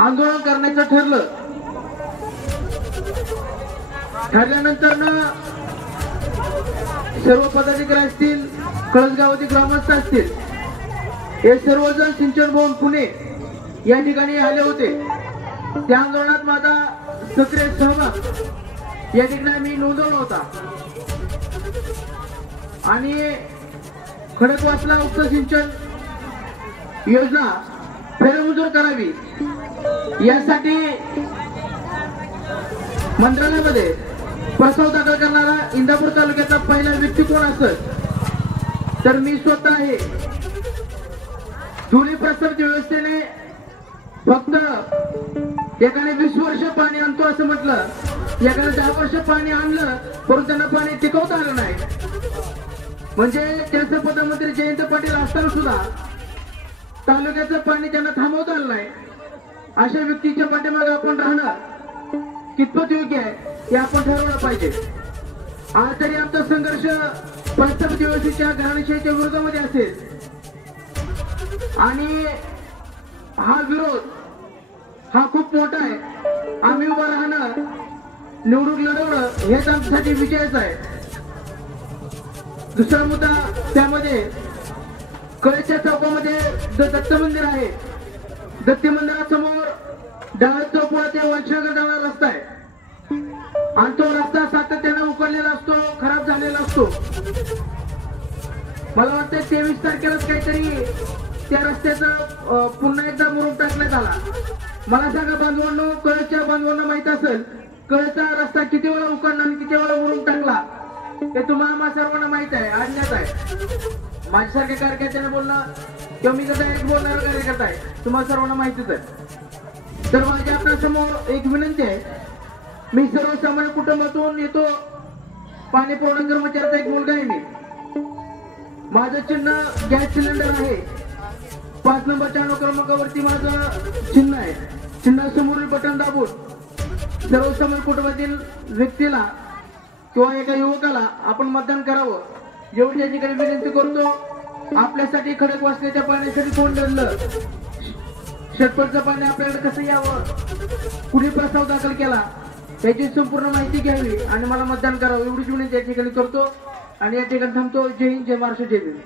आंदोलन करण्याचं ठरलं। ठरल्यानंतर सर्व पदाधिकारी असतील, कळसगावातील ग्रामस्थ असतील, हे सर्वजण सिंचन भवन पुणे या ठिकाणी आले होते। त्या आंदोलनात माझा सक्रिय सहभाग या ठिकाणी मी नोंदवला होता आणि खडकवासला उपसा सिंचन योजना फेरमंजूर करावी यासाठी मंत्रालयामध्ये प्रस्ताव दाखल करणारा इंदापूर तालुक्याचा पहिला व्यक्ती कोण असेल तर मी स्वतः आहे। जुनी प्रस्तावित व्यवस्थेने फक्त एकाने 20 वर्ष पाणी आणतो असं म्हटलं, एकाने 10 वर्ष पाणी आणलं परंतु त्यांना पाणी टिकवता आलं नाही। म्हणजे त्यांचे प्रधानमंत्री जयंत पाटील असताना सुद्धा तालुक्याचं पाणी त्यांना थांबवता आलं नाही। अशा व्यक्तीच्या पाठीमागे आपण राहणं कितपत योग्य आहे हे आपण ठरवलं पाहिजे। आज तरी आमचा संघर्ष प्रस्तावित व्यवस्थेच्या घराणेशाहीच्या विरोधामध्ये असेल आणि हा विरोध हा खूप मोठा आहे। आम्ही उभं राहणं, निवडून लढवणं हेच आमच्यासाठी विजयच आहे। दुसरा मुद्दा त्यामध्ये कळसच्या चौकामध्ये दत्त मंदिर आहे, दत्त मंदिरासमोर डाळ चौक ते वंशनगर जाणारा रस्ता आहे आणि तो रस्ता सातत्याने उकळलेला असतो, खराब झालेला असतो। मला वाटतं 23 तारखेलाच काहीतरी त्या रस्त्याचा पुन्हा एकदा मुरुम टाकण्यात आला। मला सांगा बांधवांनो, कळसच्या बांधवांना माहित असेल कळसचा रस्ता किती वेळा उकळला आणि किती वेळा मुरुम टाकला हे तुम्हाला सर्वांना माहित आहे, अज्ञात आहे। माझ्यासारख्या कार्यकर्त्याने बोलणं किंवा मी जर डायरेक्ट बोलणारा कार्यकर्ता आहे, तुम्हाला सर्वांना माहितीच आहे। तर माझ्या आपल्या समोर एक विनंती आहे, मी सर्वसामान्य कुटुंबातून येतो, पाणी पुरवठा कर्मचाऱ्याचा एक मुलगा आहे मी। माझं चिन्ह गॅस सिलेंडर आहे, 5 नंबरच्या अनुक्रमांकावरती माझं चिन्ह आहे। चिन्ह समोरील बटन दाबून सर्वसामान्य कुटुंबातील व्यक्तीला किंवा एका युवकाला आपण मतदान करावं एवढी या ठिकाणी विनंती करतो। आपल्यासाठी खडकवासल्याच्या पाण्यासाठी कोण लढलं, शेतकऱ्याचं पाणी आपल्याकडे कसं यावं, कुणी प्रस्ताव दाखल केला याची संपूर्ण माहिती घ्यावी आणि मला मतदान करावं एवढीच विनंती या ठिकाणी करतो आणि या ठिकाणी थांबतो। जय हिंद, जय महाराष्ट्र, जय भीम।